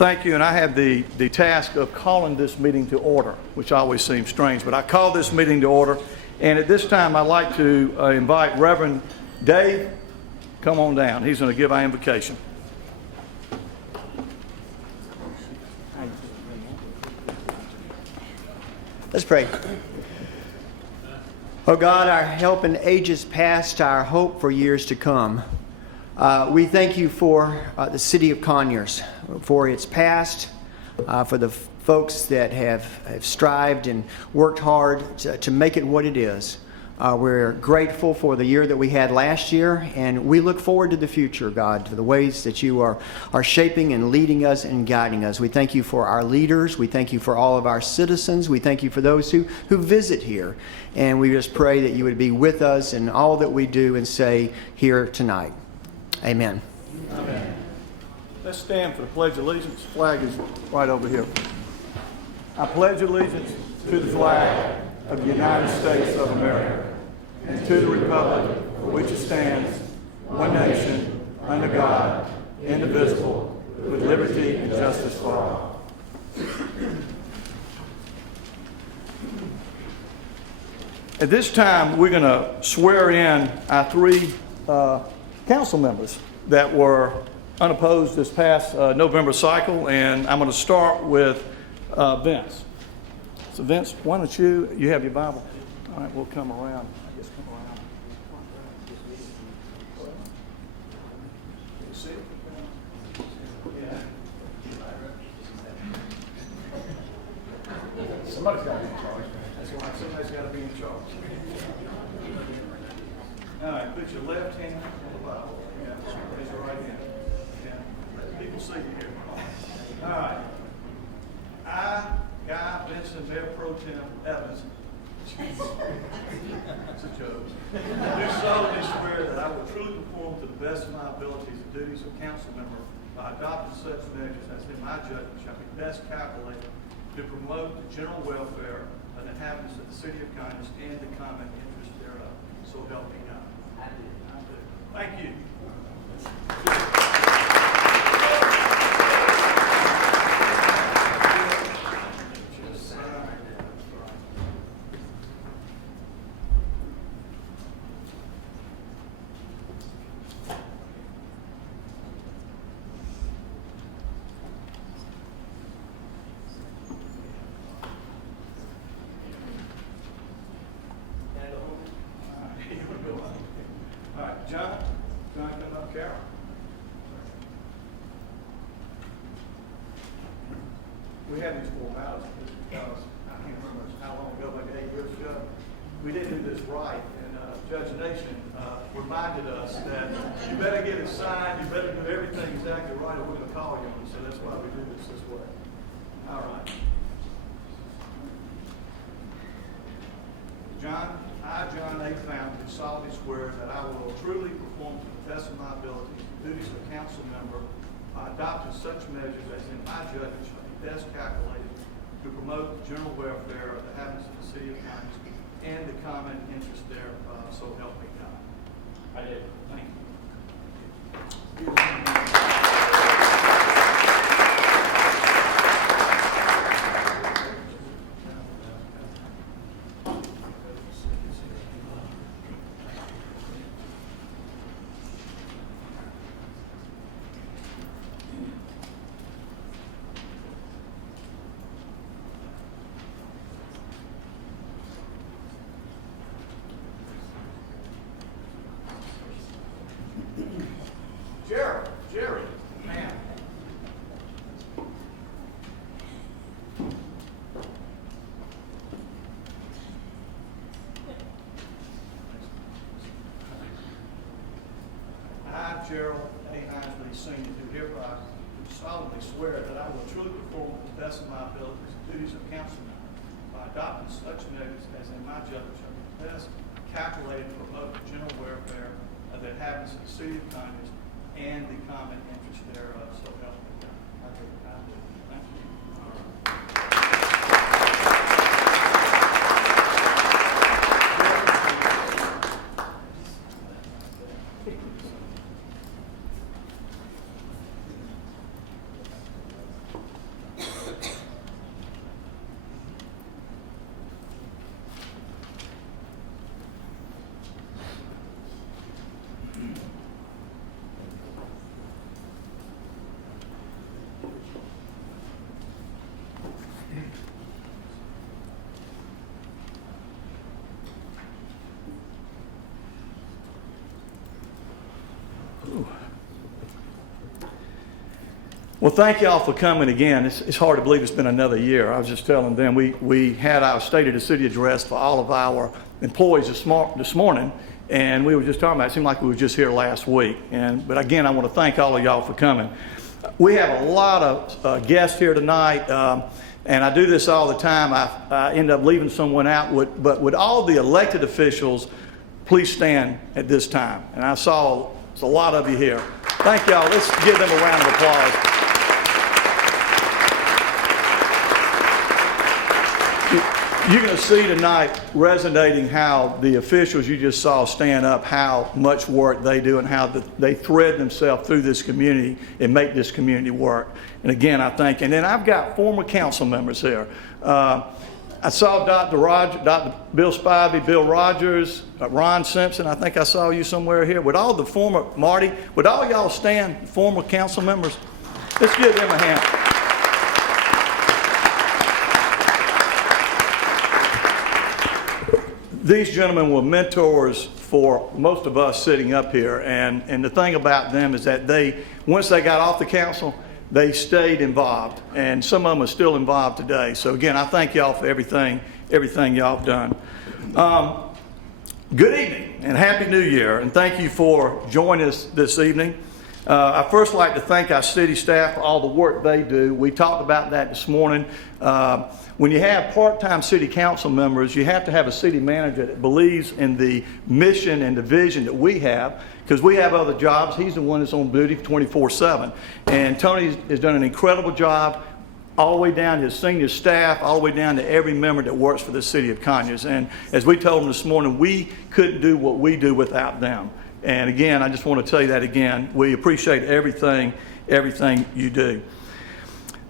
Thank you, and I have the task of calling this meeting to order, which always seems strange, but I call this meeting to order, and at this time I'd like to invite Reverend Dave, come on down. He's going to give our invocation. Let's pray. Oh God, our help in ages past, our hope for years to come. We thank you for the City of Conyers, for its past, for the folks that have strived and worked hard to make it what it is. We're grateful for the year that we had last year, and we look forward to the future, God, to the ways that you are shaping and leading us and guiding us. We thank you for our leaders. We thank you for all of our citizens. We thank you for those who visit here. And we just pray that you would be with us in all that we do and say here tonight. Amen. Amen. Let's stand for the Pledge of Allegiance. The flag is right over here. I pledge allegiance to the flag of the United States of America and to the republic for which it stands, one nation, under God, indivisible, with liberty and justice for all. At this time, we're going to swear in our three council members that were unopposed this past November cycle, and I'm going to start with Vince. So Vince, why don't you have your Bible? All right, we'll come around. I guess come around. See? Yeah. Somebody's got to be in charge. That's why somebody's got to be in charge. All right, put your left hand on the Bible. Yeah, raise your right hand. Yeah, let people see you here. All right. I, Guy Benson, Mayor Pro Tem Evans, that's a joke, do solemnly swear that I will truly perform to the best of my abilities the duties of council member by adopting such measures as in my judgment shall be best calculated to promote the general welfare of the inhabitants of the City of Conyers and the common interest thereof. So help me God. I do. Thank you. John, come up, Carol. We had these formalities because I can't remember how long ago, maybe 8 years ago, we didn't do this right, and Judge Nation reminded us that you better get it signed, you better do everything exactly right, or we're going to call you on it. So that's why we do this way. All right. John A. Fountain, do solemnly swear that I will truly perform to the best of my abilities the duties of council member by adopting such measures as in my judgment shall be best calculated to promote the general welfare of the inhabitants of the City of Conyers and the common interest thereof. So help me God. I did. Thank you. Jerry, man. I, Gerald Hinesley, Sr., do hereby solemnly swear that I will truly perform to the best of my abilities the duties of council member by adopting such measures as in my judgment shall be best calculated to promote the general welfare of the inhabitants of the City of Conyers and the common interest thereof. So help me God. I do. Thank you. All right. Well, thank y'all for coming again. It's hard to believe it's been another year. I was just telling them we had our State of the City address for all of our employees this morning, and we were just talking about it. It seemed like we were just here last week. But again, I want to thank all of y'all for coming. We have a lot of guests here tonight, and I do this all the time. I end up leaving someone out, but would all the elected officials please stand at this time? And I saw there's a lot of you here. Thank y'all. Let's give them a round of applause. You're going to see tonight resonating how the officials you just saw stand up, how much work they do and how they thread themselves through this community and make this community work. And again, I thank you. And then I've got former council members here. I saw Dr. Bill Spivey, Bill Rogers, Ron Simpson. I think I saw you somewhere here. Would all the former, Marty, would all y'all stand, former council members? Let's give them a hand. These gentlemen were mentors for most of us sitting up here, and the thing about them is that once they got off the council, they stayed involved, and some of them are still involved today. So again, I thank y'all for everything y'all have done. Good evening and Happy New Year, and thank you for joining us this evening. I first like to thank our city staff for all the work they do. We talked about that this morning. When you have part-time city council members, you have to have a city manager that believes in the mission and the vision that we have, because we have other jobs. He's the one that's on duty 24/7. And Tony has done an incredible job all the way down to his senior staff, all the way down to every member that works for the City of Conyers. And as we told them this morning, we couldn't do what we do without them. And again, I just want to tell you that again. We appreciate everything you do.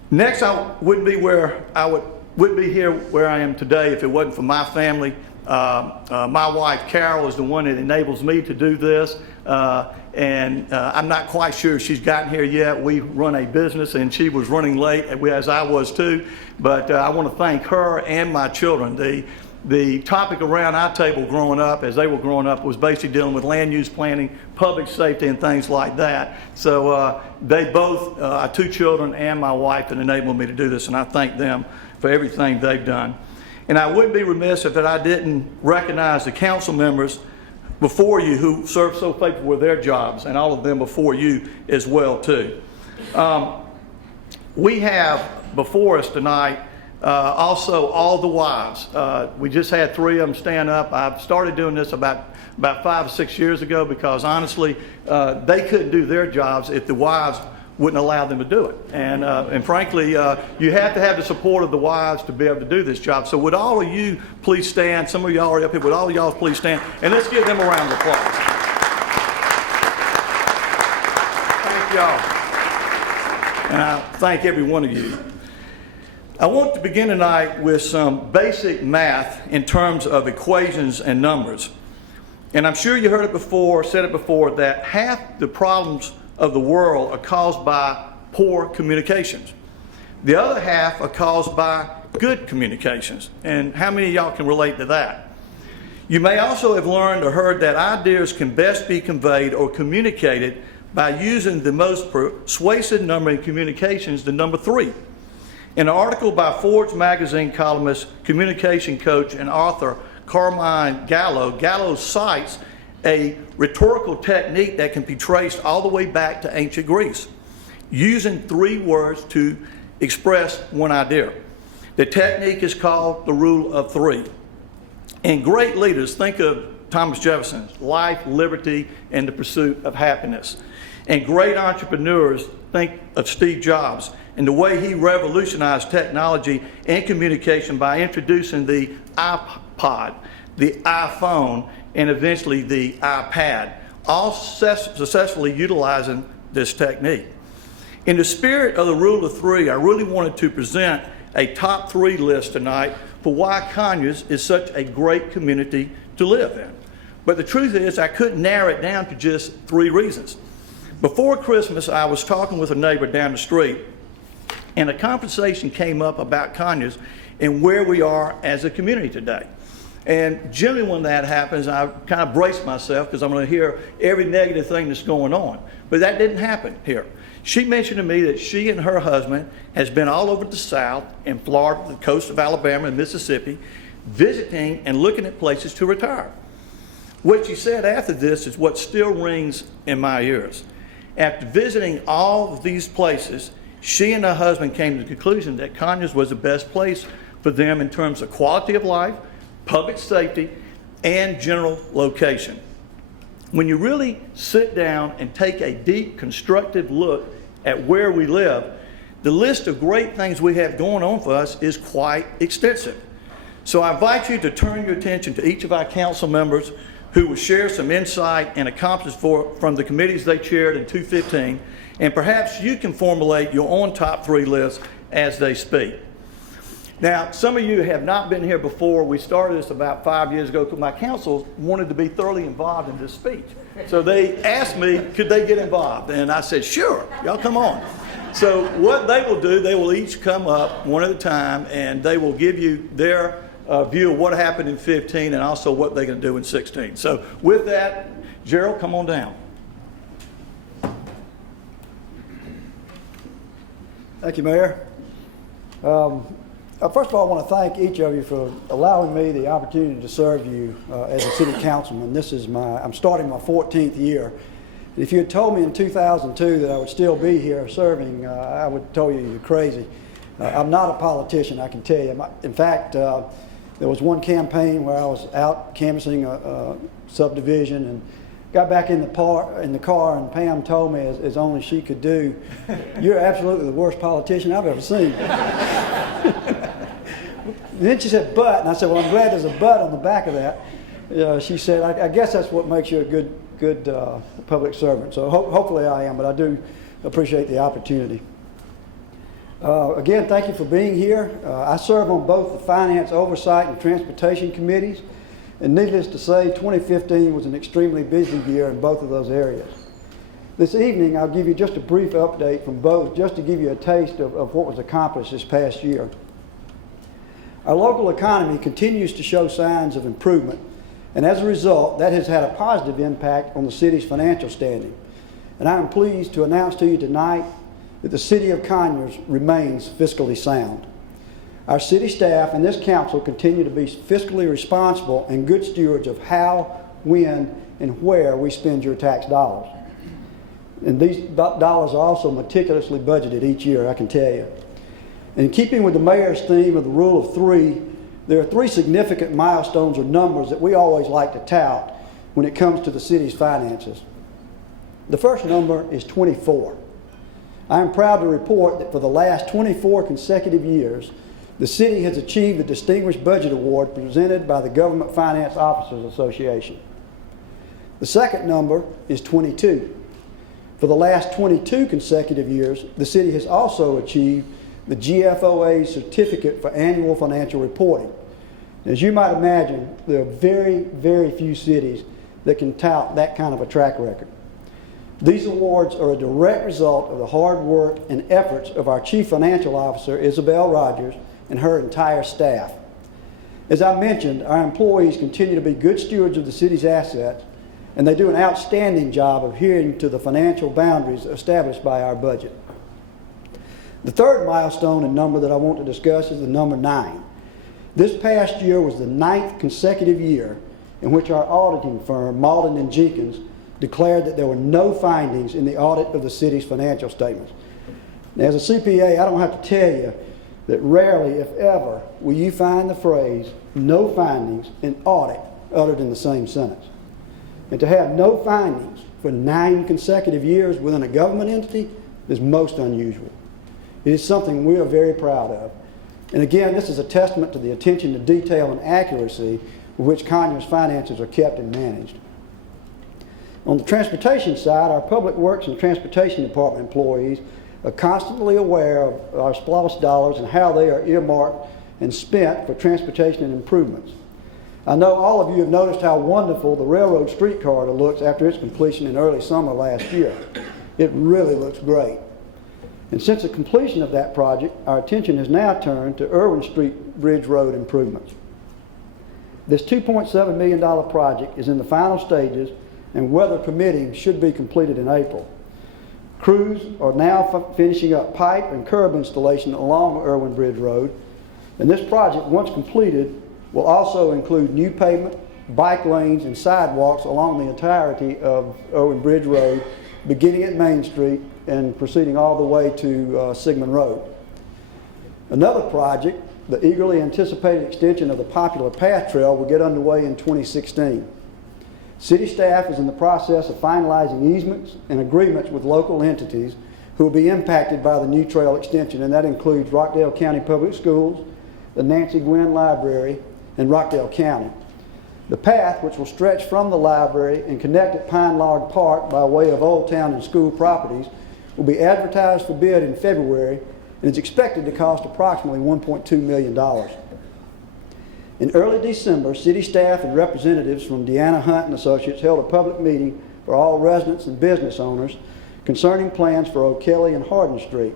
Next, I wouldn't be here where I am today if it wasn't for my family. My wife Carol is the one that enables me to do this, and I'm not quite sure if she's gotten here yet. We run a business, and she was running late, as I was too. But I want to thank her and my children. The topic around our table growing up, as they were growing up, was basically dealing with land use planning, public safety, and things like that. So they both, our two children and my wife, have enabled me to do this, and I thank them for everything they've done. And I wouldn't be remiss if I didn't recognize the council members before you who served so faithfully with their jobs, and all of them before you as well too. We have before us tonight also all the wives. We just had 3 of them stand up. I've started doing this about 5 or 6 years ago because honestly, they couldn't do their jobs if the wives wouldn't allow them to do it. And frankly, you have to have the support of the wives to be able to do this job. So would all of you please stand? Some of y'all are up here. Would all of y'all please stand? And let's give them a round of applause. Thank y'all. And I thank every one of you. I want to begin tonight with some basic math in terms of equations and numbers. And I'm sure you heard it before, said it before, that half the problems of the world are caused by poor communications. The other half are caused by good communications. And how many of y'all can relate to that? You may also have learned or heard that ideas can best be conveyed or communicated by using the most persuasive number in communications, the number 3. In an article by Forbes magazine columnist, communication coach, and author Carmine Gallo, Gallo cites a rhetorical technique that can be traced all the way back to ancient Greece, using 3 words to express one idea. The technique is called the rule of 3. And great leaders, think of Thomas Jefferson's life, liberty, and the pursuit of happiness. And great entrepreneurs, think of Steve Jobs and the way he revolutionized technology and communication by introducing the iPod, the iPhone, and eventually the iPad, all successfully utilizing this technique. In the spirit of the rule of 3, I really wanted to present a top 3 list tonight for why Conyers is such a great community to live in. But the truth is, I couldn't narrow it down to just 3 reasons. Before Christmas, I was talking with a neighbor down the street, and a conversation came up about Conyers and where we are as a community today. And generally when that happens, I kind of brace myself because I'm going to hear every negative thing that's going on. But that didn't happen here. She mentioned to me that she and her husband has been all over the South, in Florida, the coast of Alabama and Mississippi, visiting and looking at places to retire. What she said after this is what still rings in my ears. After visiting all of these places, she and her husband came to the conclusion that Conyers was the best place for them in terms of quality of life, public safety, and general location. When you really sit down and take a deep, constructive look at where we live, the list of great things we have going on for us is quite extensive. So I invite you to turn your attention to each of our council members who will share some insight and accomplishments from the committees they chaired in 2015, and perhaps you can formulate your own top 3 lists as they speak. Now, some of you have not been here before. We started this about 5 years ago because my council wanted to be thoroughly involved in this speech. So they asked me, could they get involved? And I said, sure, y'all come on. So what they will do, they will each come up one at a time, and they will give you their view of what happened in 15 and also what they're going to do in 16. So with that, Gerald, come on down. Thank you, Mayor. First of all, I want to thank each of you for allowing me the opportunity to serve you as a city councilman. I'm starting my 14th year. If you had told me in 2002 that I would still be here serving, I would have told you you're crazy. I'm not a politician, I can tell you. In fact, there was one campaign where I was out canvassing a subdivision and got back in the car, and Pam told me, as only she could do, "You're absolutely the worst politician I've ever seen." Then she said, "But," and I said, "Well, I'm glad there's a but on the back of that." She said, I guess that's what makes you a good public servant. So hopefully I am, but I do appreciate the opportunity. Again, thank you for being here. I serve on both the Finance Oversight and Transportation Committees. And needless to say, 2015 was an extremely busy year in both of those areas. This evening, I'll give you just a brief update from both, just to give you a taste of what was accomplished this past year. Our local economy continues to show signs of improvement, and as a result, that has had a positive impact on the city's financial standing. And I am pleased to announce to you tonight that the City of Conyers remains fiscally sound. Our city staff and this council continue to be fiscally responsible and good stewards of how, when, and where we spend your tax dollars. And these dollars are also meticulously budgeted each year, I can tell you. In keeping with the mayor's theme of the rule of 3, there are 3 significant milestones or numbers that we always like to tout when it comes to the city's finances. The first number is 24. I am proud to report that for the last 24 consecutive years, the city has achieved the Distinguished Budget Award presented by the Government Finance Officers Association. The second number is 22. For the last 22 consecutive years, the city has also achieved the GFOA Certificate for Annual Financial Reporting. As you might imagine, there are very, very few cities that can tout that kind of a track record. These awards are a direct result of the hard work and efforts of our Chief Financial Officer, Isabel Rogers, and her entire staff. As I mentioned, our employees continue to be good stewards of the city's assets, and they do an outstanding job of adhering to the financial boundaries established by our budget. The third milestone and number that I want to discuss is the number 9. This past year was the 9th consecutive year in which our auditing firm, Malden & Jenkins, declared that there were no findings in the audit of the city's financial statements. Now, as a CPA, I don't have to tell you that rarely, if ever, will you find the phrase "no findings" in audit uttered in the same sentence. And to have no findings for 9 consecutive years within a government entity is most unusual. It is something we are very proud of. And again, this is a testament to the attention to detail and accuracy with which Conyers' finances are kept and managed. On the transportation side, our Public Works and Transportation Department employees are constantly aware of our SPLOST dollars and how they are earmarked and spent for transportation and improvements. I know all of you have noticed how wonderful the railroad street corridor looks after its completion in early summer last year. It really looks great. And since the completion of that project, our attention has now turned to Irwin Street Bridge Road improvements. This $2.7 million project is in the final stages, and weather permitting should be completed in April. Crews are now finishing up pipe and curb installation along Irwin Bridge Road, and this project, once completed, will also include new pavement, bike lanes, and sidewalks along the entirety of Irwin Bridge Road, beginning at Main Street and proceeding all the way to Sigmund Road. Another project, the eagerly anticipated extension of the popular path trail, will get underway in 2016. City staff is in the process of finalizing easements and agreements with local entities who will be impacted by the new trail extension, and that includes Rockdale County Public Schools, the Nancy Gwynn Library, and Rockdale County. The path, which will stretch from the library and connect at Pine Log Park by way of Olde Town and school properties, will be advertised for bid in February and is expected to cost approximately $1.2 million. In early December, city staff and representatives from Deanna Hunt and Associates held a public meeting for all residents and business owners concerning plans for O'Kelly and Hardin Street.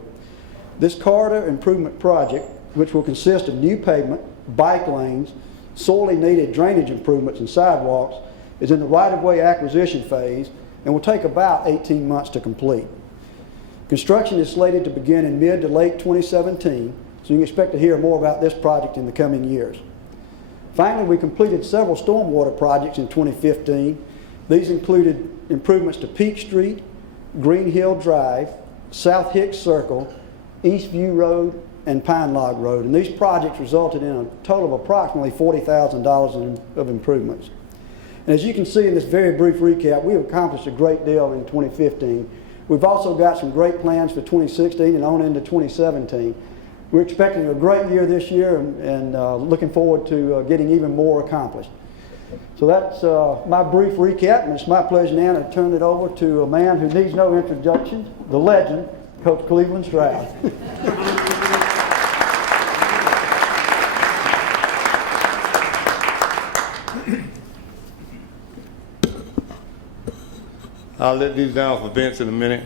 This corridor improvement project, which will consist of new pavement, bike lanes, sorely needed drainage improvements and sidewalks, is in the right-of-way acquisition phase and will take about 18 months to complete. Construction is slated to begin in mid to late 2017, so you can expect to hear more about this project in the coming years. Finally, we completed several stormwater projects in 2015. These included improvements to Peak Street, Green Hill Drive, South Hicks Circle, East View Road, and Pine Log Road. And these projects resulted in a total of approximately $40,000 of improvements. And as you can see in this very brief recap, we have accomplished a great deal in 2015. We've also got some great plans for 2016 and on into 2017. We're expecting a great year this year and looking forward to getting even more accomplished. So that's my brief recap, and it's my pleasure now to turn it over to a man who needs no introduction, the legend, Coach Cleveland Stroud. I'll let these down for Vince in a minute.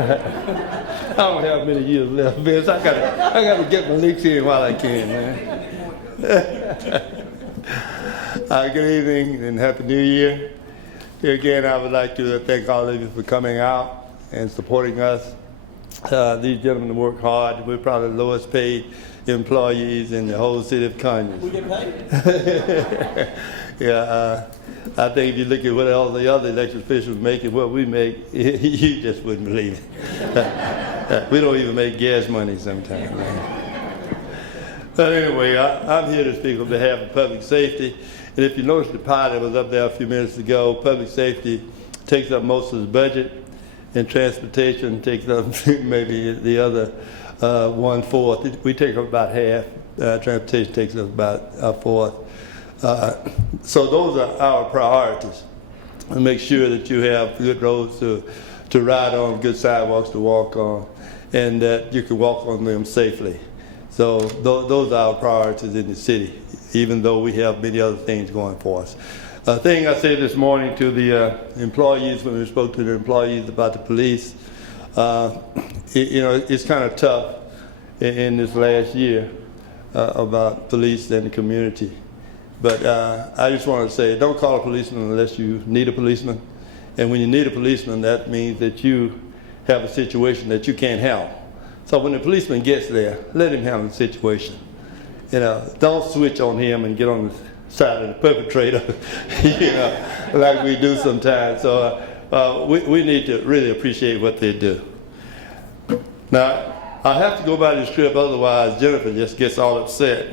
I don't have many years left, Vince. I gotta get my licks in while I can, man. Good evening and Happy New Year. Here again, I would like to thank all of you for coming out and supporting us. These gentlemen work hard. We're probably the lowest paid employees in the whole city of Conyers. We get paid? Yeah, I think if you look at what all the other elected officials make and what we make, you just wouldn't believe it. We don't even make gas money sometimes. But anyway, I'm here to speak on behalf of public safety. And if you notice the pie that was up there a few minutes ago, public safety takes up most of the budget, and transportation takes up maybe the other 1/4. We take up about half. Transportation takes up about a fourth. So those are our priorities. And make sure that you have good roads to ride on, good sidewalks to walk on, and that you can walk on them safely. So those are our priorities in the city, even though we have many other things going for us. A thing I said this morning to the employees when we spoke to the employees about the police, it's kind of tough in this last year about police and the community. But I just wanted to say, don't call a policeman unless you need a policeman. And when you need a policeman, that means that you have a situation that you can't handle. So when the policeman gets there, let him handle the situation. Don't switch on him and get on the side of the perpetrator, like we do sometimes. So we need to really appreciate what they do. Now, I have to go by this trip, otherwise Jennifer just gets all upset.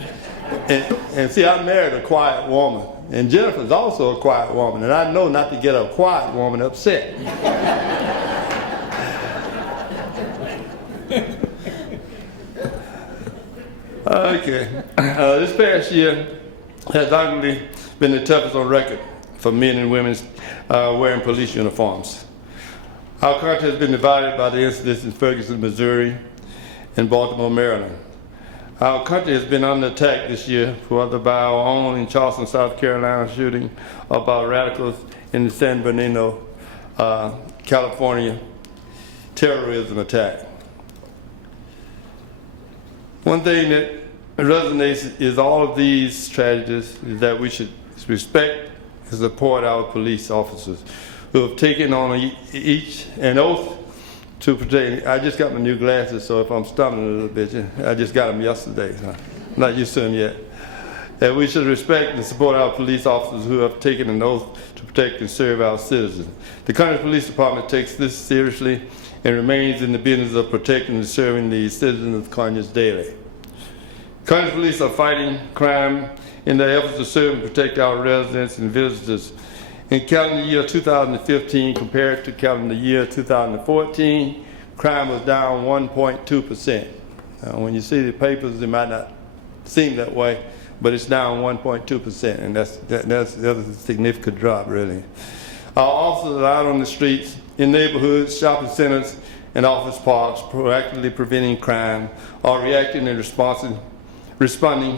And see, I married a quiet woman, and Jennifer's also a quiet woman, and I know not to get a quiet woman upset. Okay, this past year has arguably been the toughest on record for men and women wearing police uniforms. Our country has been divided by the incidents in Ferguson, Missouri, and Baltimore, Maryland. Our country has been under attack this year, whether by our own in Charleston, South Carolina shooting or by radicals in the San Bernardino, California terrorism attack. One thing that resonates is all of these tragedies is that we should respect and support our police officers who have taken on each an oath to protect. I just got my new glasses, so if I'm stumbling a little bit, I just got them yesterday. So I'm not used to them yet. And we should respect and support our police officers who have taken an oath to protect and serve our citizens. The Conyers Police Department takes this seriously and remains in the business of protecting and serving the citizens of Conyers daily. Conyers Police are fighting crime in their efforts to serve and protect our residents and visitors. In calendar year 2015 compared to calendar year 2014, crime was down 1.2%. When you see the papers, it might not seem that way, but it's down 1.2%, and that's a significant drop, really. Our officers are out on the streets, in neighborhoods, shopping centers, and office parks, proactively preventing crime or reacting and responding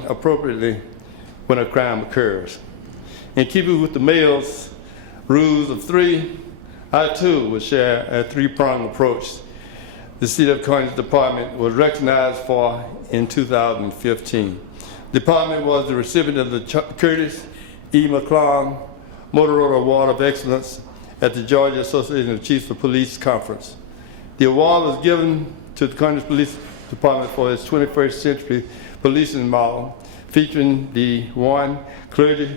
appropriately when a crime occurs. In keeping with the mayor's rules of three, I too will share a three-pronged approach the City of Conyers Department was recognized for in 2015. The department was the recipient of the Curtis E. McClung Motorola Award of Excellence at the Georgia Association of Chiefs of Police Conference. The award was given to the Conyers Police Department for its 21st century policing model, featuring the One Clergy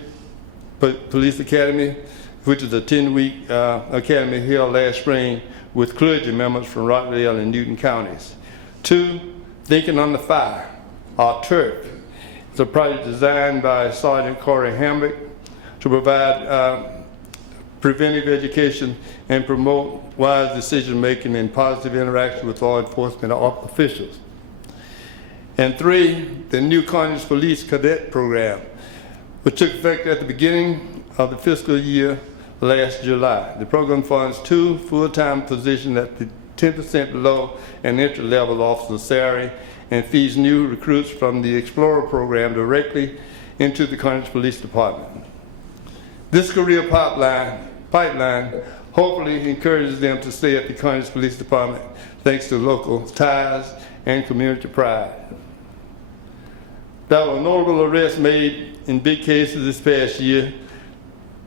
Police Academy, which is a 10-week academy held last spring with clergy members from Rockdale and Newton counties. 2, Thinking on the Fire, or TURF. It's a project designed by Sergeant Corey Hamrick to provide preventive education and promote wise decision-making and positive interaction with law enforcement officials. And 3, the new Conyers Police Cadet Program, which took effect at the beginning of the fiscal year last July. The program funds 2 full-time positions at the 10% below an entry-level officer's salary and feeds new recruits from the Explorer program directly into the Conyers Police Department. This career pipeline hopefully encourages them to stay at the Conyers Police Department thanks to local ties and community pride. There were notable arrests made in big cases this past year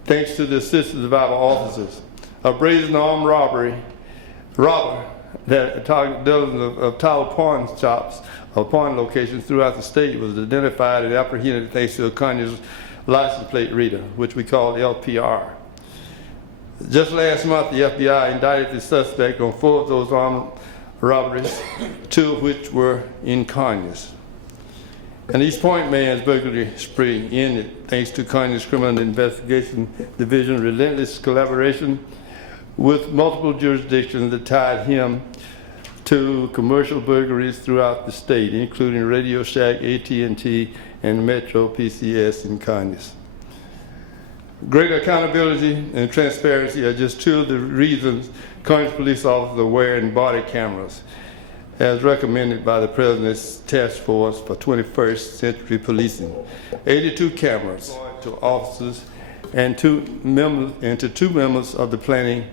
thanks to the assistance of our officers. A brazen armed robber that targeted dozens of tile pawn shops or pawn locations throughout the state was identified and apprehended thanks to a Conyers license plate reader, which we call LPR. Just last month, the FBI indicted the suspect on 4 of those armed robberies, 2 of which were in Conyers. And East Point Man's burglary spree ended thanks to Conyers Criminal Investigation Division relentless collaboration with multiple jurisdictions that tied him to commercial burglaries throughout the state, including Radio Shack, AT&T, and Metro PCS in Conyers. Greater accountability and transparency are just 2 of the reasons Conyers police officers are wearing body cameras, as recommended by the President's Task Force for 21st Century Policing. 82 cameras to officers and to 2 members of the Planning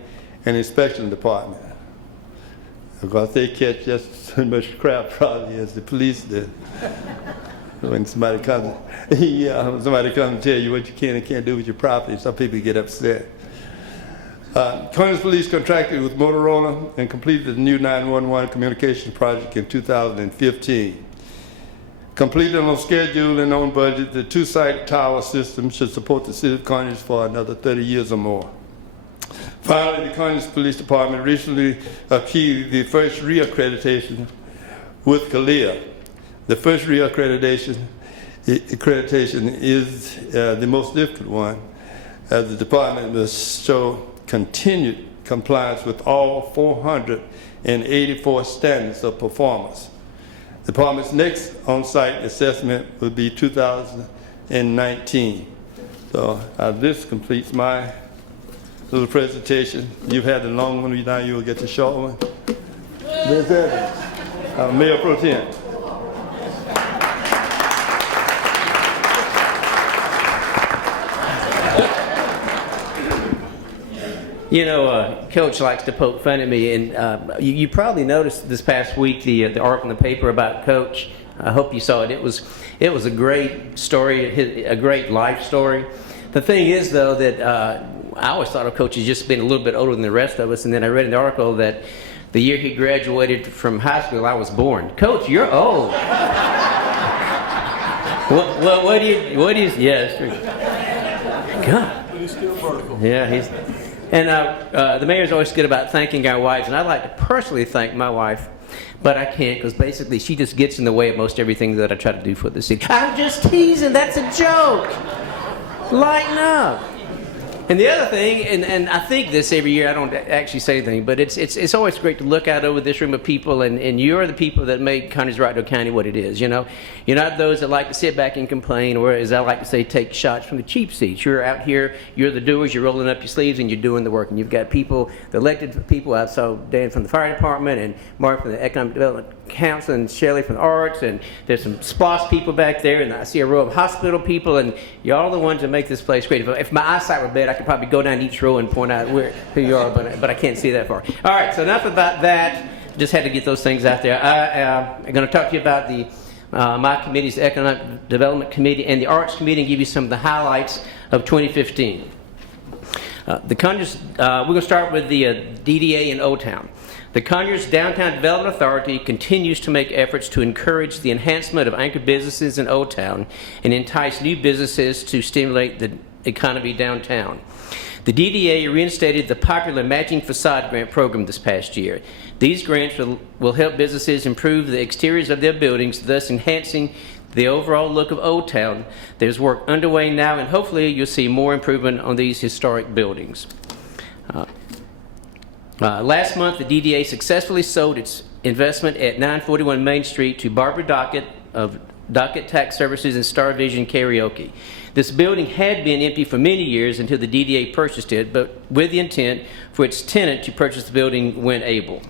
and Inspection Department. Because they catch just as much crap probably as the police did. When somebody comes and tell you what you can and can't do with your property, some people get upset. Conyers Police contracted with Motorola and completed the new 911 communications project in 2015. Completed on schedule and on budget, the 2-site tower system should support the City of Conyers for another 30 years or more. Finally, the Conyers Police Department recently achieved the first reaccreditation with CALEA. The first reaccreditation is the most difficult one, as the department must show continued compliance with all 484 standards of performance. The department's next on-site assessment will be 2019. So this completes my little presentation. You've had the long one, now you will get the short one. Mayor Pro Tem. You know, Coach likes to poke fun at me, and you probably noticed this past week the article in the paper about Coach I hope you saw it. It was a great story, a great life story. The thing is, though, that I always thought of Coach as just being a little bit older than the rest of us, and then I read in the article that the year he graduated from high school, I was born. Coach, you're old. What do you? Yeah, it's true. God. But he's still vertical. Yeah, and the mayor's always good about thanking our wives, and I'd like to personally thank my wife, but I can't because basically she just gets in the way of most everything that I try to do for the city. I'm just teasing. That's a joke. Lighten up. And the other thing, and I think this every year, I don't actually say anything, but it's always great to look out over this room of people, and you're the people that make Conyers-Rockdale County what it is, you know. You're not those that like to sit back and complain, or as I like to say, take shots from the cheap seats. You're out here, you're the doers, you're rolling up your sleeves, and you're doing the work. And you've got people, the elected people. I saw Dan from the fire department, and Mark from the Economic Development Council, and Shelley from the arts, and there's some SPLOST people back there, and I see a row of hospital people, and y'all are the ones that make this place great. If my eyesight were bad, I could probably go down each row and point out who you are, but I can't see that far. All right, so enough about that. Just had to get those things out there. I'm going to talk to you about my committee's Economic Development Committee and the Arts Committee, and give you some of the highlights of 2015. The Conyers, we're going to start with the DDA in Olde Town. The Conyers Downtown Development Authority continues to make efforts to encourage the enhancement of anchor businesses in Olde Town and entice new businesses to stimulate the economy downtown. The DDA reinstated the popular Matching Facade Grant program this past year. These grants will help businesses improve the exteriors of their buildings, thus enhancing the overall look of Olde Town. There's work underway now, and hopefully you'll see more improvement on these historic buildings. Last month, the DDA successfully sold its investment at 941 Main Street to Barbara Dockett of Dockett Tax Services and Star Vision Karaoke. This building had been empty for many years until the DDA purchased it, but with the intent for its tenant to purchase the building when able.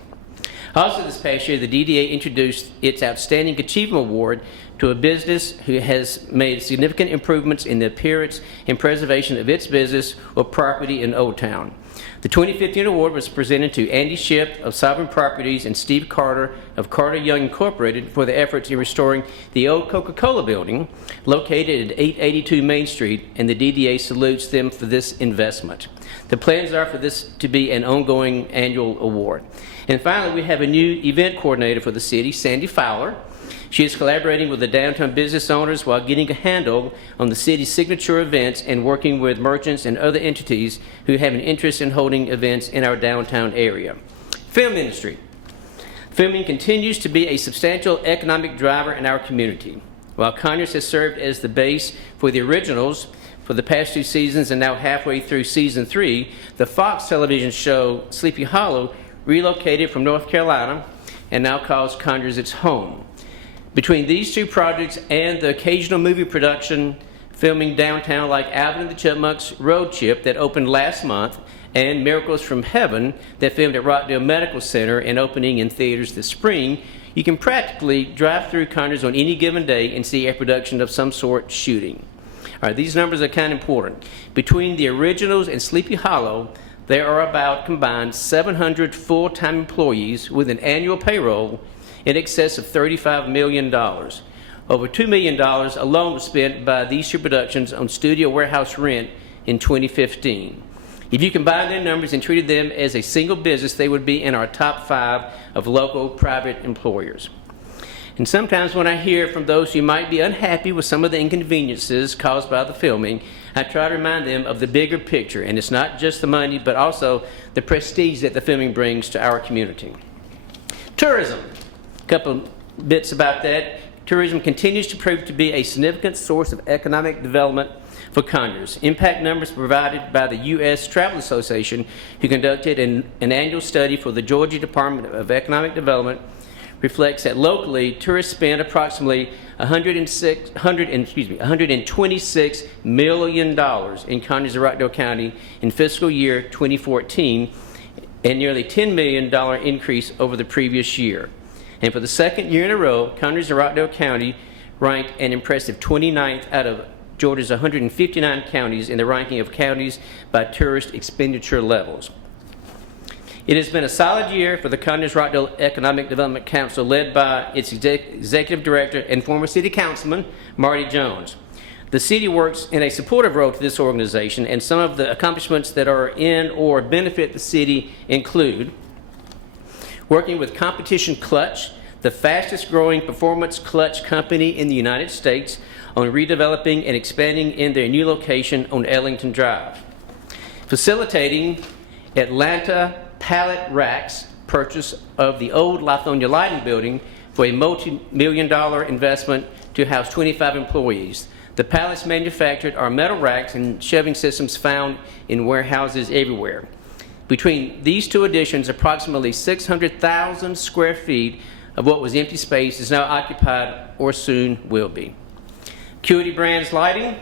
Also this past year, the DDA introduced its Outstanding Achievement Award to a business who has made significant improvements in the appearance and preservation of its business or property in Olde Town. The 2015 award was presented to Andy Shipp of Sovereign Properties and Steve Carter of Carter Young Incorporated for the efforts in restoring the old Coca-Cola building located at 882 Main Street, and the DDA salutes them for this investment. The plans are for this to be an ongoing annual award. And finally, we have a new event coordinator for the city, Sandy Fowler. She is collaborating with the downtown business owners while getting a handle on the city's signature events and working with merchants and other entities who have an interest in holding events in our downtown area. Film industry. Filming continues to be a substantial economic driver in our community. While Conyers has served as the base for the originals for the past 2 seasons and now halfway through season 3, the Fox television show Sleepy Hollow relocated from North Carolina and now calls Conyers its home. Between these 2 projects and the occasional movie production filming downtown like Alvin and the Chipmunks Road Trip that opened last month, and Miracles from Heaven that filmed at Rockdale Medical Center and opening in theaters this spring, you can practically drive through Conyers on any given day and see a production of some sort shooting. All right, these numbers are kind of important. Between the originals and Sleepy Hollow, there are about combined 700 full-time employees with an annual payroll in excess of $35 million. Over $2 million alone was spent by these 2 productions on studio warehouse rent in 2015. If you combine their numbers and treated them as a single business, they would be in our top 5 of local private employers. And sometimes when I hear from those who might be unhappy with some of the inconveniences caused by the filming, I try to remind them of the bigger picture, and it's not just the money, but also the prestige that the filming brings to our community. Tourism. A couple bits about that. Tourism continues to prove to be a significant source of economic development for Conyers. Impact numbers provided by the U.S. Travel Association, who conducted an annual study for the Georgia Department of Economic Development, reflects that locally, tourists spend approximately $126 million in Conyers and Rockdale County in fiscal year 2014, and nearly $10 million increase over the previous year. And for the second year in a row, Conyers and Rockdale County ranked an impressive 29th out of Georgia's 159 counties in the ranking of counties by tourist expenditure levels. It has been a solid year for the Conyers-Rockdale Economic Development Council, led by its executive director and former city councilman, Marty Jones. The city works in a supportive role to this organization, and some of the accomplishments that are in or benefit the city include working with Competition Clutch, the fastest growing performance clutch company in the United States, on redeveloping and expanding in their new location on Ellington Drive. Facilitating Atlanta Pallet Racks purchase of the old Lithonia Lighting Building for a multi-million-dollar investment to house 25 employees. The pallets manufactured are metal racks and shelving systems found in warehouses everywhere. Between these two additions, approximately 600,000 square feet of what was empty space is now occupied or soon will be. Acuity Brands Lighting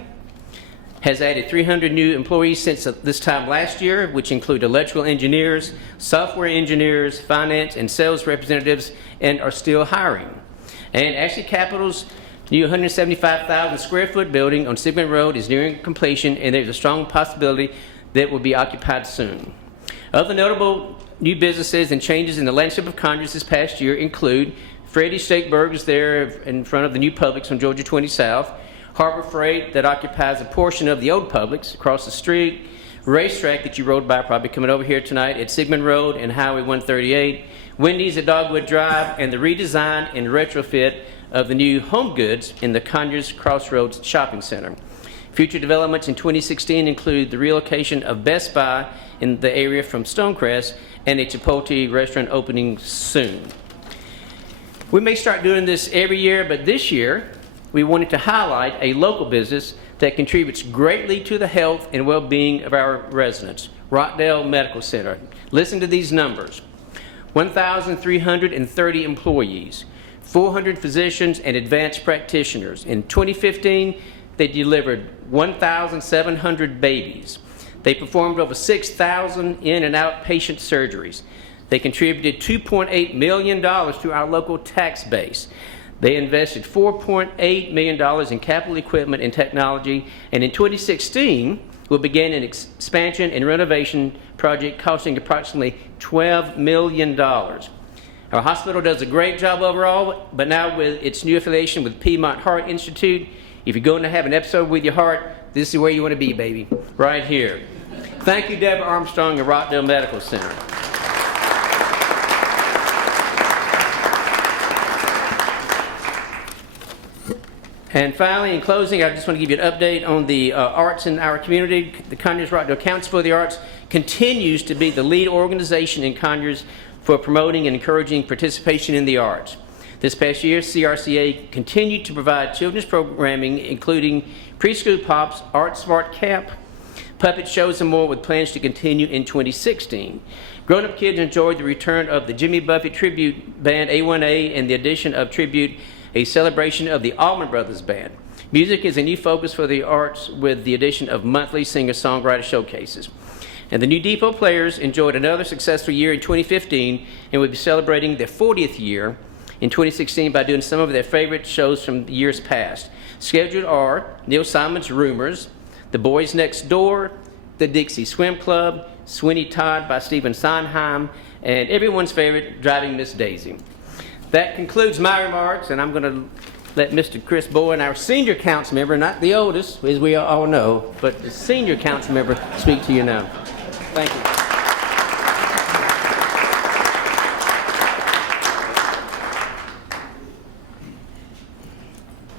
has added 300 new employees since this time last year, which include electrical engineers, software engineers, finance, and sales representatives, and are still hiring. And Ashley Capital's new 175,000 square foot building on Sigmund Road is nearing completion, and there's a strong possibility that will be occupied soon. Other notable new businesses and changes in the landscape of Conyers this past year include Freddy's Steak Burgers there in front of the new Publix on Georgia 20 South, Harbor Freight that occupies a portion of the old Publix across the street, Racetrack that you rode by probably coming over here tonight at Sigmund Road and Highway 138, Wendy's at Dogwood Drive, and the redesign and retrofit of the new Home Goods in the Conyers Crossroads Shopping Center. Future developments in 2016 include the relocation of Best Buy in the area from Stonecrest and a Chipotle restaurant opening soon. We may start doing this every year, but this year we wanted to highlight a local business that contributes greatly to the health and well-being of our residents, Rockdale Medical Center. Listen to these numbers: 1,330 employees, 400 physicians and advanced practitioners. In 2015, they delivered 1,700 babies. They performed over 6,000 in and outpatient surgeries. They contributed $2.8 million to our local tax base. They invested $4.8 million in capital equipment and technology, and in 2016, will begin an expansion and renovation project costing approximately $12 million. Our hospital does a great job overall, but now with its new affiliation with Piedmont Heart Institute, if you're going to have an episode with your heart, this is where you want to be, baby, right here. Thank you, Deborah Armstrong of Rockdale Medical Center. And finally, in closing, I just want to give you an update on the arts in our community. The Conyers-Rockdale Council for the Arts continues to be the lead organization in Conyers for promoting and encouraging participation in the arts. This past year, CRCA continued to provide children's programming, including preschool pops, Art Smart Camp, puppet shows, and more, with plans to continue in 2016. Grown-up kids enjoyed the return of the Jimmy Buffett Tribute Band A1A and the addition of Tribute, a celebration of the Allman Brothers Band. Music is a new focus for the arts with the addition of monthly singer-songwriter showcases. And the New Depot Players enjoyed another successful year in 2015 and will be celebrating their 40th year in 2016 by doing some of their favorite shows from years past. Scheduled are Neil Simon's Rumors, The Boys Next Door, The Dixie Swim Club, Sweeney Todd by Stephen Sondheim, and everyone's favorite, Driving Miss Daisy. That concludes my remarks, and I'm going to let Mr. Chris Bowen, our senior council member, not the oldest, as we all know, but the senior council member, speak to you now. Thank you.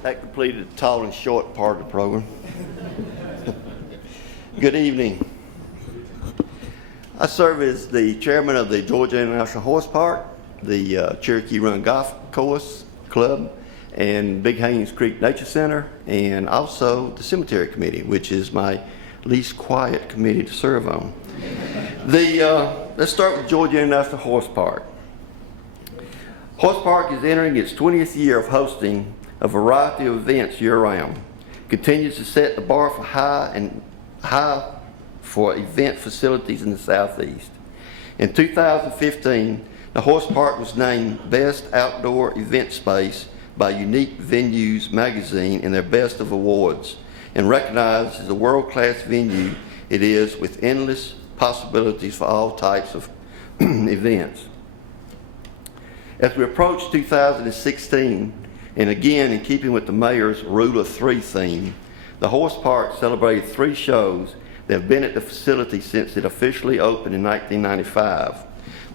That completed the tall and short part of the program. Good evening. I serve as the chairman of the Georgia International Horse Park, the Cherokee Run Golf Club, and Big Haynes Creek Nature Center, and also the Cemetery Committee, which is my least quiet committee to serve on. Let's start with Georgia International Horse Park. Horse Park is entering its 20th year of hosting a variety of events year-round. Continues to set the bar for high for event facilities in the Southeast. In 2015, the Horse Park was named Best Outdoor Event Space by Unique Venues magazine in their Best of Awards, and recognized as a world-class venue it is, with endless possibilities for all types of events. As we approach 2016, and again in keeping with the mayor's Rule of Three theme, the Horse Park celebrated 3 shows that have been at the facility since it officially opened in 1995.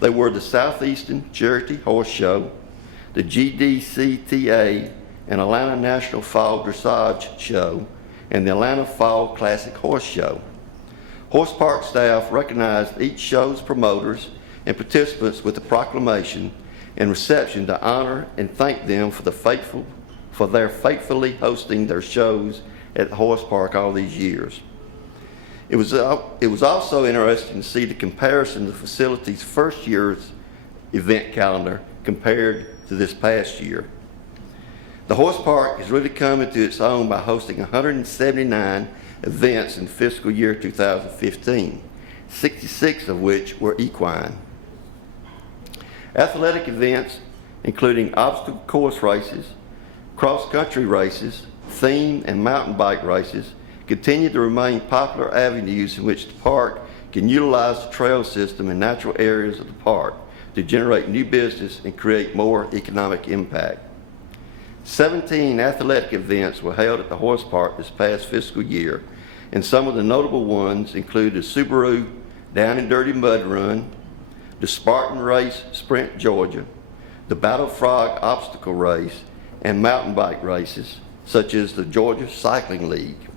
They were the Southeastern Charity Horse Show, the GDCTA and Atlanta National Fall Dressage Show, and the Atlanta Fall Classic Horse Show. Horse Park staff recognized each show's promoters and participants with a proclamation and reception to honor and thank them for their faithfully hosting their shows at the Horse Park all these years. It was also interesting to see the comparison of the facility's first year's event calendar compared to this past year. The Horse Park has really come into its own by hosting 179 events in fiscal year 2015, 66 of which were equine. Athletic events, including obstacle course races, cross-country races, theme and mountain bike races, continue to remain popular avenues in which the park can utilize the trail system in natural areas of the park to generate new business and create more economic impact. 17 athletic events were held at the Horse Park this past fiscal year, and some of the notable ones include the Subaru Down and Dirty Mud Run, the Spartan Race Sprint Georgia, the Battle Frog Obstacle Race, and mountain bike races, such as the Georgia Cycling League.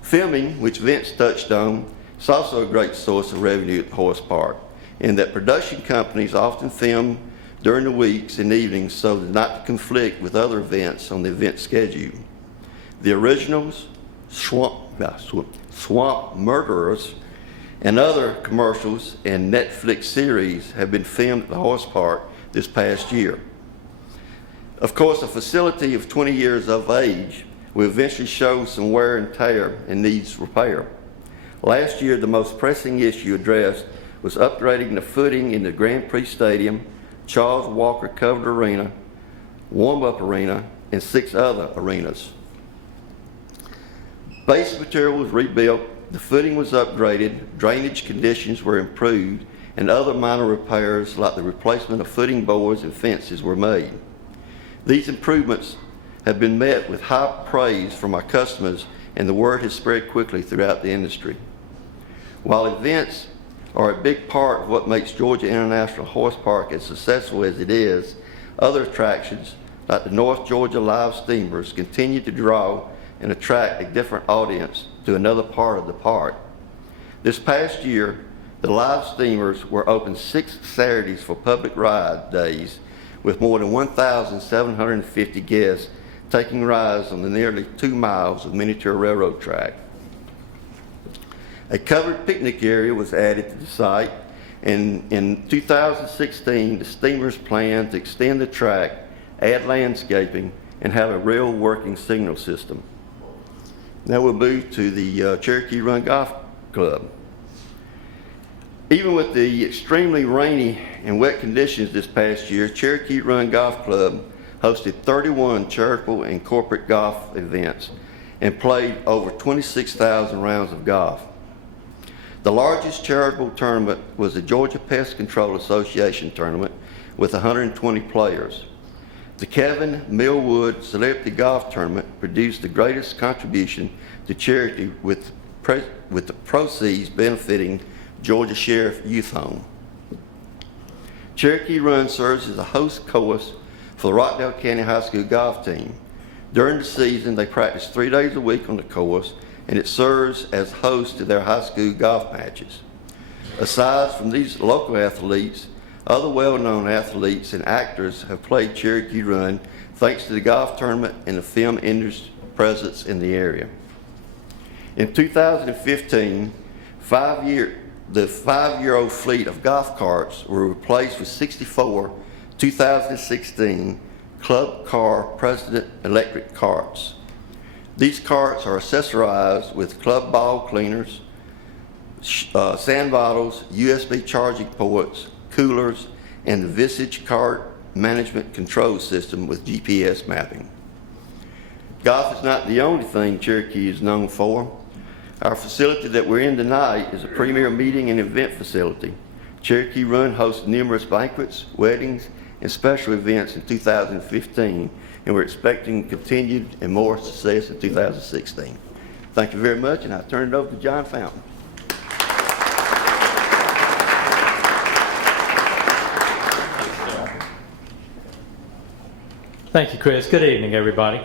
Filming, which Vince touched on, is also a great source of revenue at the Horse Park, in that production companies often film during the weeks and evenings so as not to conflict with other events on the event schedule. The originals, Swamp Murderers, and other commercials and Netflix series have been filmed at the Horse Park this past year. Of course, a facility of 20 years of age will eventually show some wear and tear and needs repair. Last year, the most pressing issue addressed was upgrading the footing in the Grand Prix Stadium, Charles Walker Covered Arena, Warm-Up Arena, and 6 other arenas. Base material was rebuilt, the footing was upgraded, drainage conditions were improved, and other minor repairs like the replacement of footing boards and fences were made. These improvements have been met with high praise from our customers, and the word has spread quickly throughout the industry. While events are a big part of what makes Georgia International Horse Park as successful as it is, other attractions like the North Georgia Live Steamers continue to draw and attract a different audience to another part of the park. This past year, the live steamers were open 6 Saturdays for public ride days, with more than 1,750 guests taking rides on the nearly 2 miles of miniature railroad track. A covered picnic area was added to the site, and in 2016, the steamers plan to extend the track, add landscaping, and have a real working signal system. Now we'll move to the Cherokee Run Golf Club. Even with the extremely rainy and wet conditions this past year, Cherokee Run Golf Club hosted 31 charitable and corporate golf events and played over 26,000 rounds of golf. The largest charitable tournament was the Georgia Pest Control Association tournament with 120 players. The Kevin Millwood Celebrity Golf Tournament produced the greatest contribution to charity with the proceeds benefiting Georgia Sheriff Youth Home. Cherokee Run serves as a host course for the Rockdale County High School golf team. During the season, they practice 3 days a week on the course, and it serves as host to their high school golf matches. Aside from these local athletes, other well-known athletes and actors have played Cherokee Run thanks to the golf tournament and the film industry presence in the area. In 2015, the 5-year-old fleet of golf carts were replaced with 64 2016 Club Car President electric carts. These carts are accessorized with club ball cleaners, sand bottles, USB charging ports, coolers, and the Visage cart management control system with GPS mapping. Golf is not the only thing Cherokee is known for. Our facility that we're in tonight is a premier meeting and event facility. Cherokee Run hosted numerous banquets, weddings, and special events in 2015, and we're expecting continued and more success in 2016. Thank you very much, and I turn it over to John Fountain. Thank you, Chris. Good evening, everybody.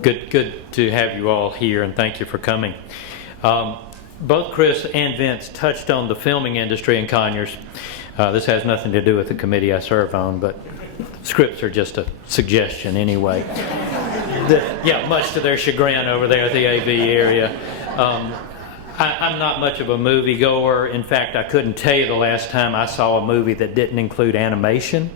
Good to have you all here, and thank you for coming. Both Chris and Vince touched on the filming industry in Conyers. This has nothing to do with the committee I serve on, but scripts are just a suggestion anyway. Yeah, much to their chagrin over there at the AV area. I'm not much of a movie goer. In fact, I couldn't tell you the last time I saw a movie that didn't include animation.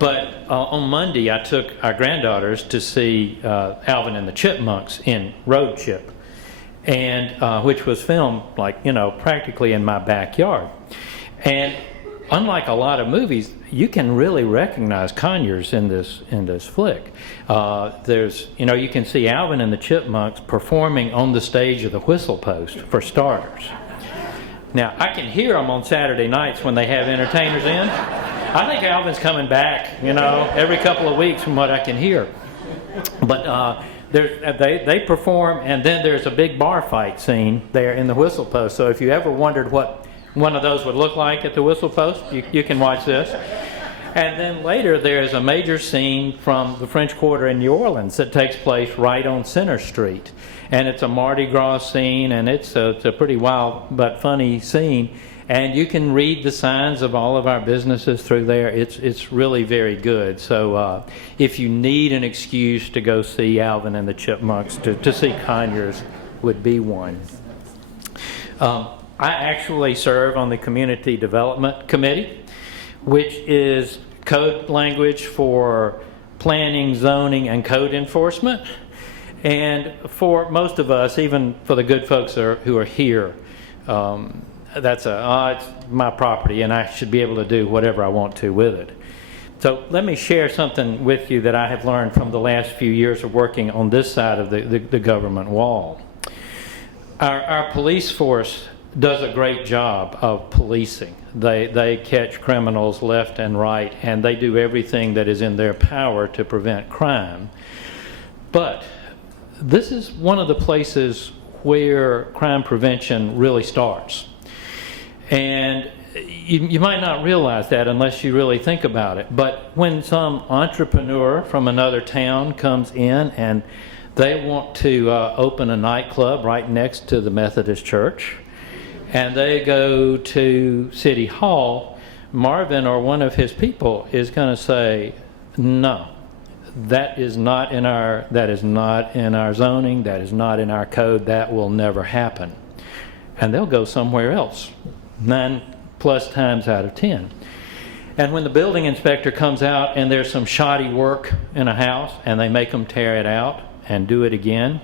But on Monday, I took our granddaughters to see Alvin and the Chipmunks in Road Chip, and which was filmed practically in my backyard. And unlike a lot of movies, you can really recognize Conyers in this flick. There's you can see Alvin and the Chipmunks performing on the stage of the Whistle Post for starters. Now I can hear them on Saturday nights when they have entertainers in. I think Alvin's coming back, every couple of weeks from what I can hear. But they perform, and then there's a big bar fight scene there in the Whistle Post. So if you ever wondered what one of those would look like at the Whistle Post, you can watch this. And then later there's a major scene from the French Quarter in New Orleans that takes place right on Center Street. And it's a Mardi Gras scene, and it's a pretty wild but funny scene. And you can read the signs of all of our businesses through there. It's really very good. So if you need an excuse to go see Alvin and the Chipmunks, to see Conyers would be one. I actually serve on the Community Development Committee, which is code language for planning, zoning, and code enforcement. And for most of us, even for the good folks who are here, it's my property, and I should be able to do whatever I want to with it. So let me share something with you that I have learned from the last few years of working on this side of the government wall. Our police force does a great job of policing. They catch criminals left and right, and they do everything that is in their power to prevent crime. But this is one of the places where crime prevention really starts. And you might not realize that unless you really think about it. But when some entrepreneur from another town comes in and they want to open a nightclub right next to the Methodist Church, and they go to City Hall, Marvin or one of his people is going to say, no, that is not in our zoning, that is not in our code, that will never happen. And they'll go somewhere else. 9+ times out of 10. And when the building inspector comes out and there's some shoddy work in a house and they make them tear it out and do it again,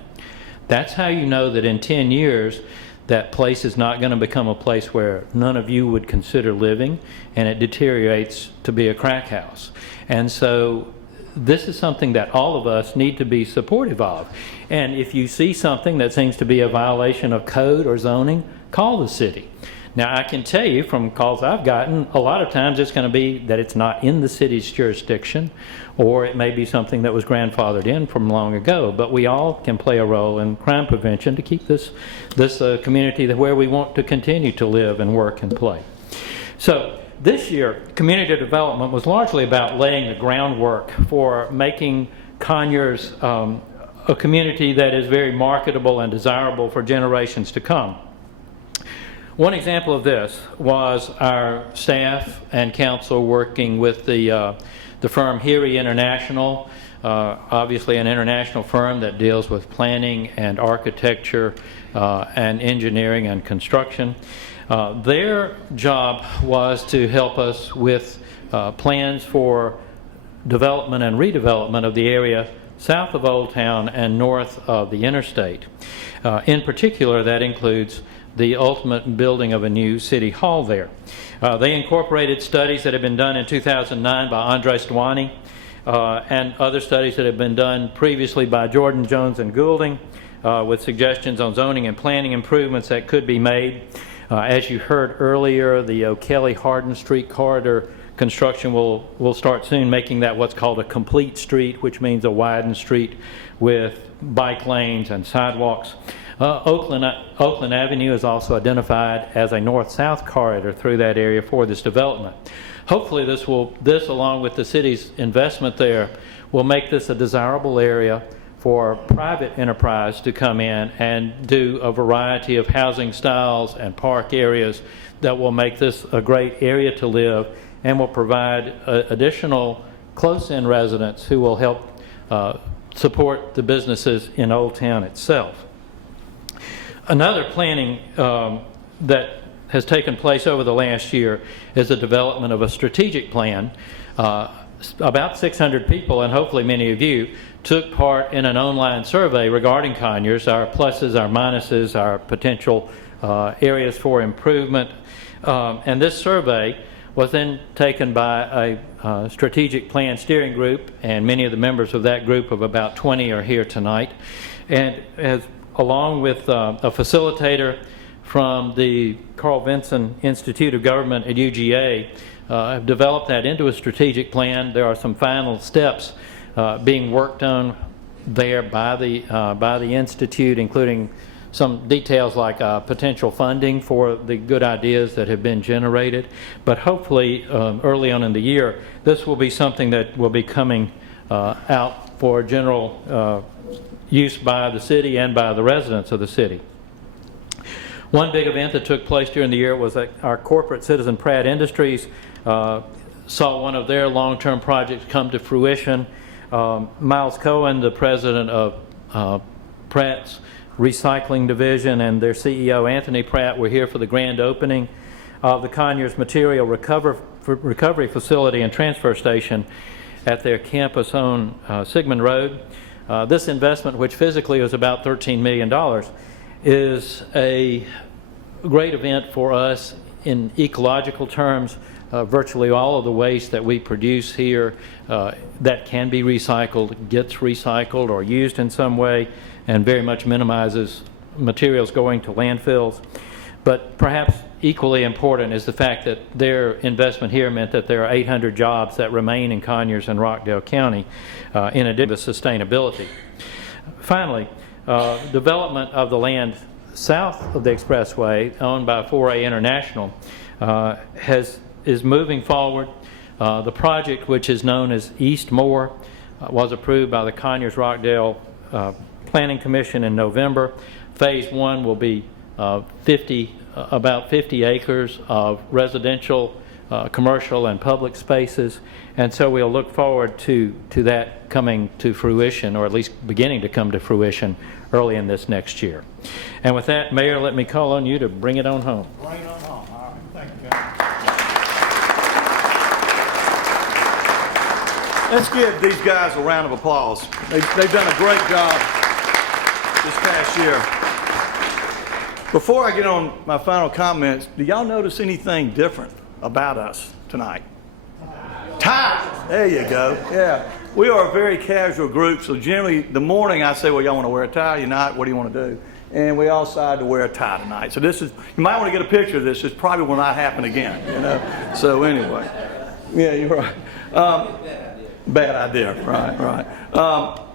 that's how you know that in 10 years that place is not going to become a place where none of you would consider living, and it deteriorates to be a crack house. And so this is something that all of us need to be supportive of. And if you see something that seems to be a violation of code or zoning, call the city. Now, I can tell you from calls I've gotten, a lot of times it's going to be that it's not in the city's jurisdiction, or it may be something that was grandfathered in from long ago. But we all can play a role in crime prevention to keep this community where we want to continue to live and work and play. So this year, community development was largely about laying the groundwork for making Conyers a community that is very marketable and desirable for generations to come. One example of this was our staff and council working with the firm Heary International, obviously an international firm that deals with planning and architecture and engineering and construction. Their job was to help us with plans for development and redevelopment of the area south of Olde Town and north of the interstate. In particular, that includes the ultimate building of a new city hall there. They incorporated studies that had been done in 2009 by Andres Dwani and other studies that had been done previously by Jordan, Jones, and Goulding with suggestions on zoning and planning improvements that could be made. As you heard earlier, the O'Kelly-Hardin Street corridor construction will start soon, making that what's called a complete street, which means a widened street with bike lanes and sidewalks. Oakland Avenue is also identified as a north-south corridor through that area for this development. Hopefully this along with the city's investment there will make this a desirable area for private enterprise to come in and do a variety of housing styles and park areas that will make this a great area to live and will provide additional close-in residents who will help support the businesses in Old Town itself. Another planning that has taken place over the last year is the development of a strategic plan. About 600 people, and hopefully many of you, took part in an online survey regarding Conyers, our pluses, our minuses, our potential areas for improvement. And this survey was then taken by a strategic plan steering group, and many of the members of that group of about 20 are here tonight. And along with a facilitator from the Carl Vinson Institute of Government at UGA, have developed that into a strategic plan. There are some final steps being worked on there by the Institute, including some details like potential funding for the good ideas that have been generated. But hopefully early on in the year, this will be something that will be coming out for general use by the city and by the residents of the city. One big event that took place during the year was that our corporate citizen Pratt Industries saw one of their long-term projects come to fruition. Miles Cohen, the president of Pratt's Recycling Division, and their CEO Anthony Pratt were here for the grand opening of the Conyers Material Recovery Facility and Transfer Station at their campus on Sigmund Road. This investment, which physically was about $13 million, is a great event for us in ecological terms. Virtually all of the waste that we produce here that can be recycled gets recycled or used in some way, and very much minimizes materials going to landfills. But perhaps equally important is the fact that their investment here meant that there are 800 jobs that remain in Conyers and Rockdale County in addition to sustainability. Finally, development of the land south of the expressway owned by 4A International is moving forward. The project, which is known as East Moore, was approved by the Conyers-Rockdale Planning Commission in November. Phase 1 will be about 50 acres of residential, commercial, and public spaces, and so we'll look forward to that coming to fruition, or at least beginning to come to fruition early in this next year. And with that, Mayor, let me call on you to bring it on home. Bring it on home. All right. Thank you, John. Let's give these guys a round of applause. They've done a great job this past year. Before I get on my final comments, do y'all notice anything different about us tonight? Ties. There you go. Yeah. We are a very casual group, so generally the morning I say, well, y'all want to wear a tie? You're not? What do you want to do? And we all decided to wear a tie tonight. So this is, you might want to get a picture of this. This probably will not happen again, you know? So anyway. Yeah, you're right. Bad idea, right.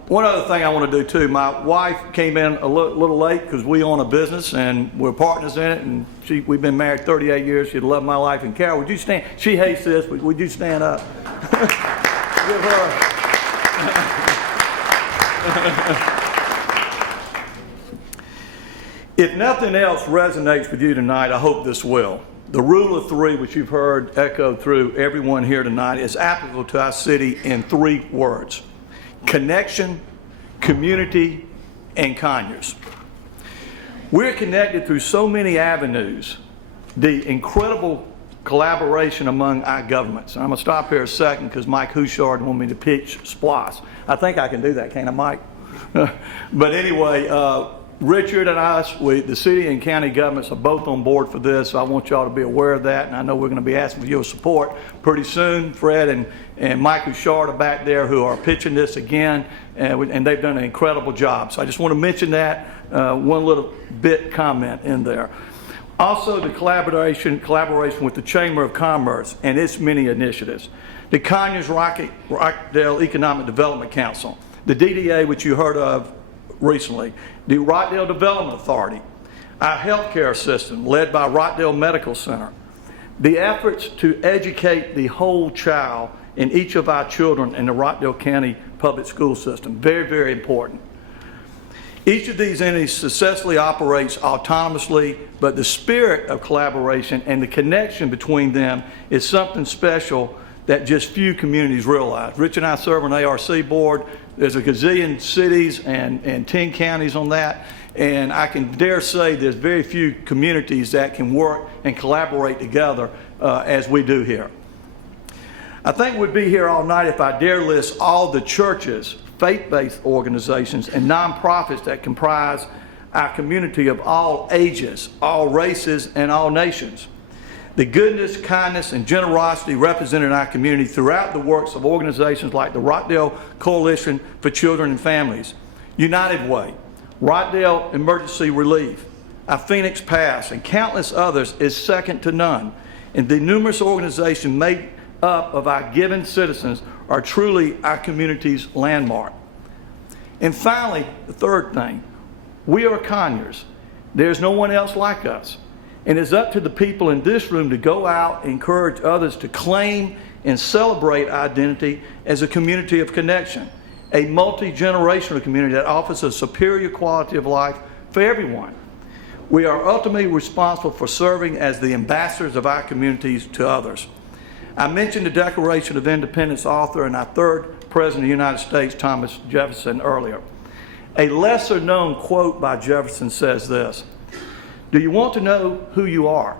One other thing I want to do too, my wife came in a little late because we own a business and we're partners in it, and we've been married 38 years. She'd love my life. And Carol, would you stand? She hates this, but would you stand up? Give her. If nothing else resonates with you tonight, I hope this will. The rule of three, which you've heard echoed through everyone here tonight, is applicable to our city in 3 words: connection, community, and Conyers. We're connected through so many avenues. The incredible collaboration among our governments. And I'm going to stop here a second because Mike Houchard wanted me to pitch SPLOST. I think I can do that, can't I, Mike? But anyway, Richard and us, the city and county governments are both on board for this, so I want y'all to be aware of that, and I know we're going to be asking for your support pretty soon. Fred and Mike Houchard are back there who are pitching this again, and they've done an incredible job. So I just want to mention that. one little bit comment in there. Also, the collaboration with the Chamber of Commerce and its many initiatives. The Conyers-Rockdale Economic Development Council, the DDA, which you heard of recently, the Rockdale Development Authority, our healthcare system led by Rockdale Medical Center, the efforts to educate the whole child in each of our children in the Rockdale County public school system. Very, very important. Each of these entities successfully operates autonomously, but the spirit of collaboration and the connection between them is something special that just few communities realize. Rich and I serve on the ARC board. There's a gazillion cities and 10 counties on that, and I can dare say there's very few communities that can work and collaborate together as we do here. I think we'd be here all night if I dare list all the churches, faith-based organizations, and nonprofits that comprise our community of all ages, all races, and all nations. The goodness, kindness, and generosity represented in our community throughout the works of organizations like the Rockdale Coalition for Children and Families, United Way, Rockdale Emergency Relief, our Phoenix Pass, and countless others is second to none. And the numerous organizations made up of our given citizens are truly our community's landmark. And finally, the third thing, we are Conyers. There's no one else like us. And it's up to the people in this room to go out and encourage others to claim and celebrate identity as a community of connection, a multi-generational community that offers a superior quality of life for everyone. We are ultimately responsible for serving as the ambassadors of our communities to others. I mentioned the Declaration of Independence author and our third President of the United States, Thomas Jefferson, earlier. A lesser known quote by Jefferson says this: "Do you want to know who you are?"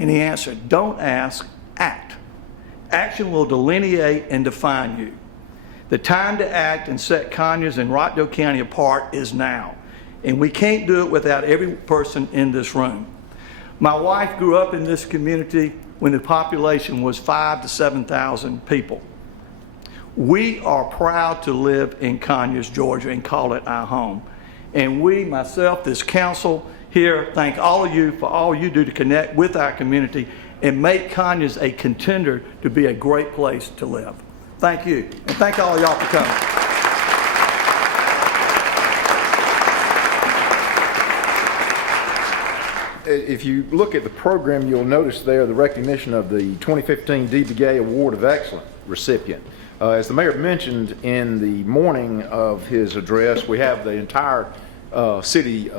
And he answered, "Don't ask, act. Action will delineate and define you. The time to act and set Conyers and Rockdale County apart is now. And we can't do it without every person in this room." My wife grew up in this community when the population was 5,000 to 7,000 people. We are proud to live in Conyers, Georgia, and call it our home. And we, myself, this council here, thank all of you for all you do to connect with our community and make Conyers a contender to be a great place to live. Thank you, and thank all of y'all for coming. If you look at the program, you'll notice there the recognition of the 2015 DBGA Award of Excellence recipient. As the mayor mentioned in the morning of his address, we have the entire city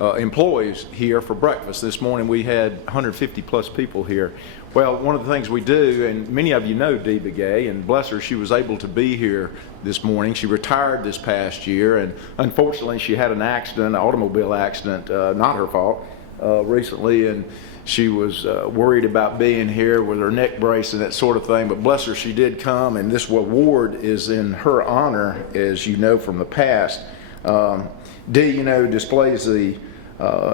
employees here for breakfast. This morning we had 150 plus people here. Well, one of the things we do, and many of you know Dee Begay, and bless her, she was able to be here this morning. She retired this past year, and unfortunately she had an accident, an automobile accident, not her fault, recently, and she was worried about being here with her neck brace and that sort of thing, but bless her, she did come, and this award is in her honor, as you know from the past. Dee, you know, displays the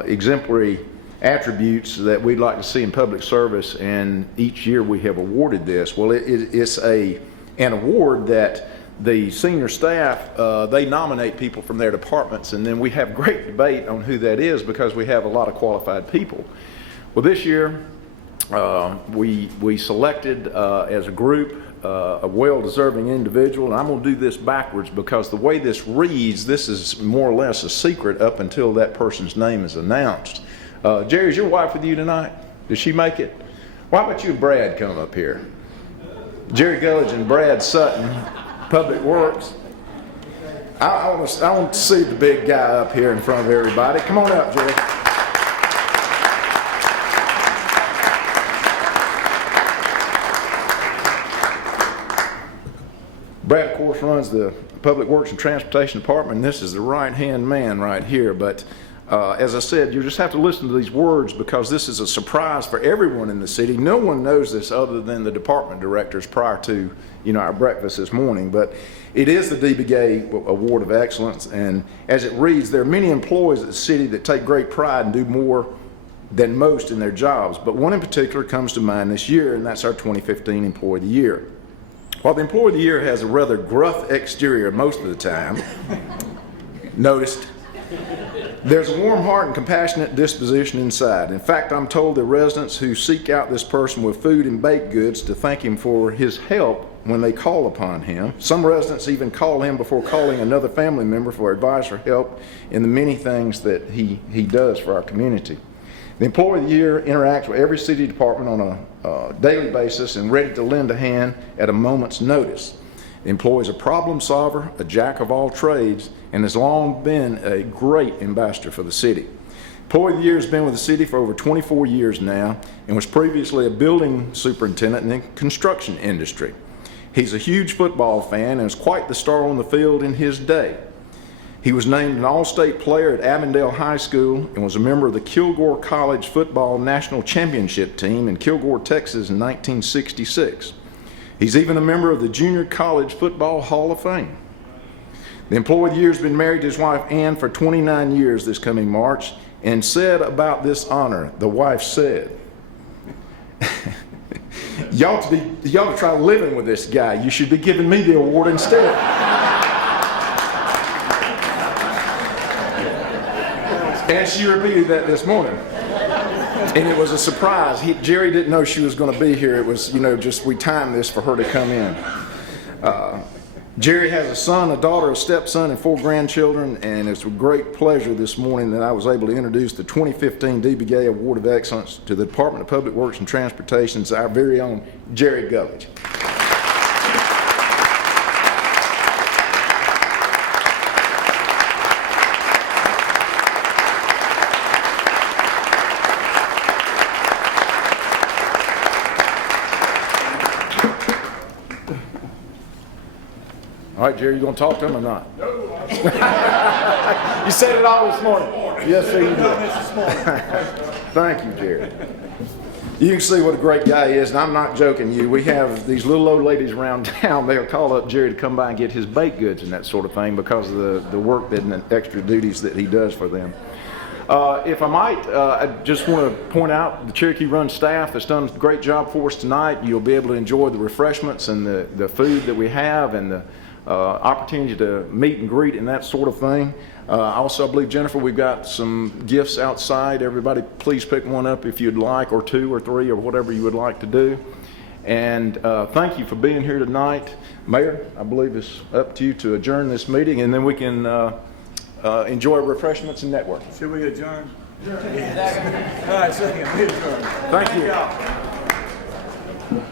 exemplary attributes that we'd like to see in public service, and each year we have awarded this. Well, it's an award that the senior staff, they nominate people from their departments, and then we have great debate on who that is because we have a lot of qualified people. Well, this year we selected as a group a well-deserving individual, and I'm going to do this backwards because the way this reads, this is more or less a secret up until that person's name is announced. Jerry, is your wife with you tonight? Did she make it? Why don't you and Brad come up here? Jerry Gulledge and Brad Sutton, Public Works. I want to see the big guy up here in front of everybody. Come on up, Jerry. Brad, of course, runs the Public Works and Transportation Department, and this is the right-hand man right here. But as I said, you just have to listen to these words because this is a surprise for everyone in the city. No one knows this other than the department directors prior to, you know, our breakfast this morning. But it is the Dee Begay Award of Excellence, and as it reads, there are many employees at the city that take great pride and do more than most in their jobs. But one in particular comes to mind this year, and that's our 2015 Employee of the Year. While the Employee of the Year has a rather gruff exterior most of the time, noticed. There's a warm heart and compassionate disposition inside. In fact, I'm told that residents who seek out this person with food and baked goods to thank him for his help when they call upon him. Some residents even call him before calling another family member for advice or help in the many things that he does for our community. The Employee of the Year interacts with every city department on a daily basis and ready to lend a hand at a moment's notice. The employee is a problem solver, a jack of all trades, and has long been a great ambassador for the city. Employee of the Year has been with the city for over 24 years now and was previously a building superintendent in the construction industry. He's a huge football fan and was quite the star on the field in his day. He was named an All-State player at Avondale High School and was a member of the Kilgore College Football National Championship team in Kilgore, Texas in 1966. He's even a member of the Junior College Football Hall of Fame. The Employee of the Year has been married to his wife Ann for 29 years this coming March, and said about this honor, the wife said, you ought to try living with this guy. You should be giving me the award instead. And she repeated that this morning. And it was a surprise. Jerry didn't know she was going to be here. It was, just we timed this for her to come in. Jerry has a son, a daughter, a stepson, and 4 grandchildren, and it's with great pleasure this morning that I was able to introduce the 2015 DBGA Award of Excellence to the Department of Public Works and Transportation's our very own Jerry Gulledge. All right, Jerry, you going to talk to him or not? No. You said it all this morning. Yes, sir, you did. Thank you, Jerry. You can see what a great guy he is, and I'm not joking you. We have these little old ladies around town. They'll call up Jerry to come by and get his baked goods and that sort of thing because of the work and the extra duties that he does for them. If I might, I just want to point out the Cherokee Run staff has done a great job for us tonight. You'll be able to enjoy the refreshments and the food that we have and the opportunity to meet and greet and that sort of thing. Also, I believe, Jennifer, we've got some gifts outside. Everybody, please pick one up if you'd like, or 2 or 3 or whatever you would like to do. And thank you for being here tonight. Mayor, I believe it's up to you to adjourn this meeting, and then we can enjoy refreshments and networking. Should we adjourn? All right, second. We adjourn. Thank you.